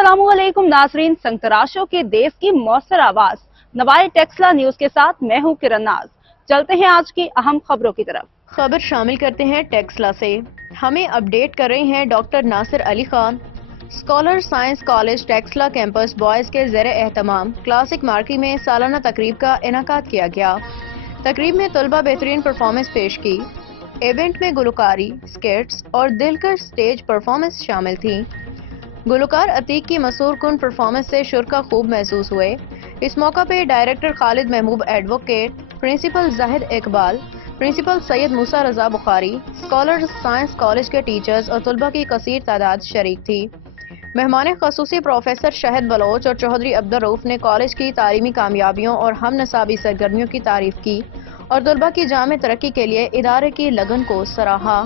अस्सलाम वालेकुम नाजरीन, संगतराशों के देश की मौसर आवाज नवाए टेक्सला न्यूज के साथ मैं हूं किरण नाज। चलते हैं आज की अहम खबरों की तरफ। खबर शामिल करते हैं टेक्सला से। हमें अपडेट कर रहे हैं doctor Nasir Ali Khan. Scholar science college Taxila campus boys के ज़ेर एहतमाम क्लासिक मार्की में सालाना तकरीब का इनाकाद किया गया। तकरीब में तलबा बेहतरीन परफॉर्मेंस पेश की। इवेंट में गुलकारी, स्केट्स और दिलकश स्टेज परफॉर्मेंस शामिल थी। गुलकार अतीक की मसूर कुन परफॉर्मेंस से शुरा खूब महसूस हुए। इस मौका पे director Khalid Mahboob advocate, principal Zahid Iqbal, principal Syed Musa Raza Bukhari, scholar science college के टीचर्स और तलबा की कसीर तादाद शरीक थी। मेहमान खसूसी प्रोफेसर शहद बलोच और चौधरी अब्दुल रऊफ ने कॉलेज की तालीमी कामयाबियों और हम नसाबी सरगर्मियों की तारीफ की और तलबा की जामे तरक्की के लिए इदारे की लगन को सराहा।